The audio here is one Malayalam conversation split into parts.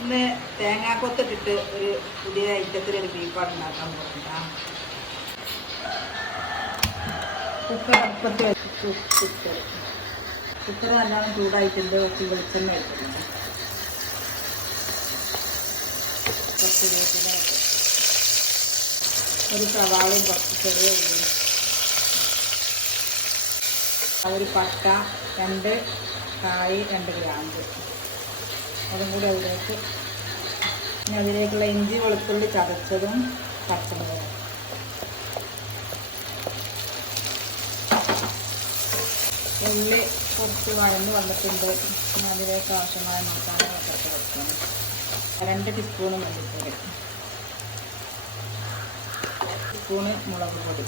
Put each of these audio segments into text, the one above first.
ഇന്ന് തേങ്ങാക്കൊത്തിട്ടിട്ട് ഒരു പുതിയ ഐറ്റത്തിൽ ഒരു ബീഫാണ് ഉണ്ടാക്കാൻ പോകുന്നത്. കുക്കർ അടുപ്പത്ത് വെച്ചിട്ട് കുക്കർ കുക്കർ നല്ലോണം ചൂടായിട്ടുണ്ട് കുറച്ച് വെളിച്ചെണ്ണ എടുക്കുന്നുണ്ട് ഒരു സവാളയും കുറച്ച് ചെറിയ ഉള്ളി. ഒരു പട്ട രണ്ട് കായ് രണ്ട് ഗ്രാമ്പ്. അതും കൂടി അതിലേക്ക് പിന്നെ അതിലേക്കുള്ള ഇഞ്ചി വെളുത്തുള്ളി ചതച്ചതും പച്ചമുളകും. ഉള്ളി കുറച്ച് വഴന്ന് വന്നിട്ടുണ്ട്. പിന്നെ അതിലേക്ക് ആവശ്യമായ മസാല ചേർത്ത് വെക്കണം രണ്ട് ടീസ്പൂണ് മല്ലിപ്പൊടി. ടീസ്പൂണ് മുളക് പൊടി.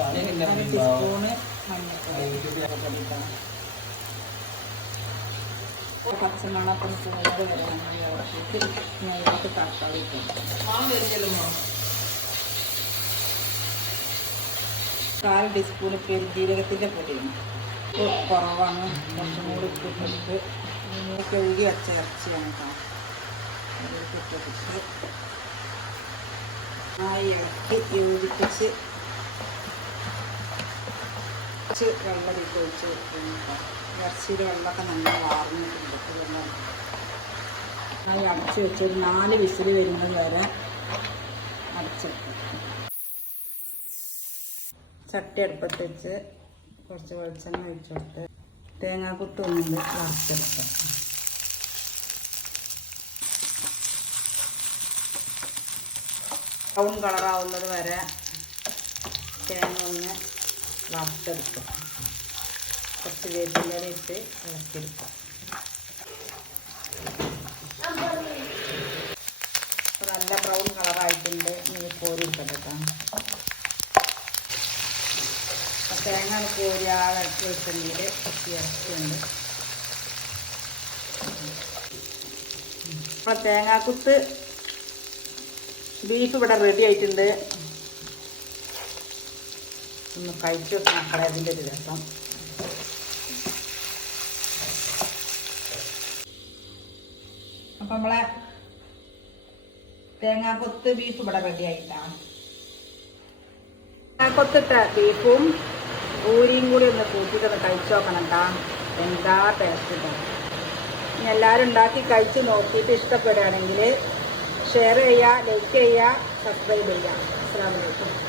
ഒരു ടീസ്പൂണ് മഞ്ഞൾപ്പൊടി. പൊടി ഇട്ടണം പച്ചമണക്കം ചൂട് വരണം ഇളക്കിയിട്ട് നേരിട്ട് തക്കാളി കാൽ ടീസ്പൂൺ പെരുജീരകത്തിന്റെ പൊടിയാണ് കുറവാണ് കുറച്ചും കൂടി ഇങ്ങനെ കഴുകി വച്ച ഇറച്ചിയാണ് കേട്ടോ ഇളക്കി യോജിപ്പിച്ച് കുറച്ച് വെള്ളം ഇതിലേക്ക് ഒഴിച്ച് ഇറച്ചിയിൽ വെള്ളമൊക്കെ നല്ല വാർന്നിട്ടുണ്ട്. വെള്ളം അത് അടച്ച് വെച്ച് ഒരു നാല് വിസിൽ വരുന്നത് വരെ അടച്ചെടുക്കും ചട്ടി അടുപ്പത്ത് വെച്ച് കുറച്ച് വെളിച്ചെണ്ണ ഒഴിച്ചു കൊടുത്ത് തേങ്ങാക്കുത്ത് ഒന്നുണ്ട് വറുത്തെടുക്കാം. ബ്രൗൺ കളറാവുന്നത് വരെ തേങ്ങ ഒന്ന് വറുത്തെടുക്കും. കുറച്ച് വേപ്പില ഇട്ട് ഇളക്കിയെടുക്കും. നല്ല ബ്രൗൺ കളറായിട്ടുണ്ട് ഇനി കോരി എടുക്കട്ടെ കേട്ടോ തേങ്ങ കോരി ആ വെളിച്ചെണ്ണയിൽ കുറച്ച് ഇറച്ചിയുണ്ട്. അപ്പോൾ തേങ്ങാക്കുത്ത് ബീഫ് ഇവിടെ റെഡി ആയിട്ടുണ്ട്. ഒന്ന് കഴിച്ചു മക്കളെ അതിന്റെ ഒരു രസം. അപ്പം നമ്മളെ തേങ്ങാക്കൊത്ത് ബീഫ് ഇവിടെ റെഡി ആയിട്ടാണ്. തേങ്ങാക്കൊത്തിട്ട ബീഫും ഊരിയും കൂടി ഒന്ന് കൂട്ടിയിട്ടൊന്ന് കഴിച്ചു നോക്കണം കേട്ടാ എന്താ ടേസ്റ്റ് ഇനി എല്ലാവരും ഉണ്ടാക്കി കഴിച്ച് നോക്കിയിട്ട് ഇഷ്ടപ്പെടുകയാണെങ്കിൽ ഷെയർ ചെയ്യുക ലൈക്ക് ചെയ്യുക സബ്സ്ക്രൈബ് ചെയ്യുക. അസ്സാം വലൈക്കും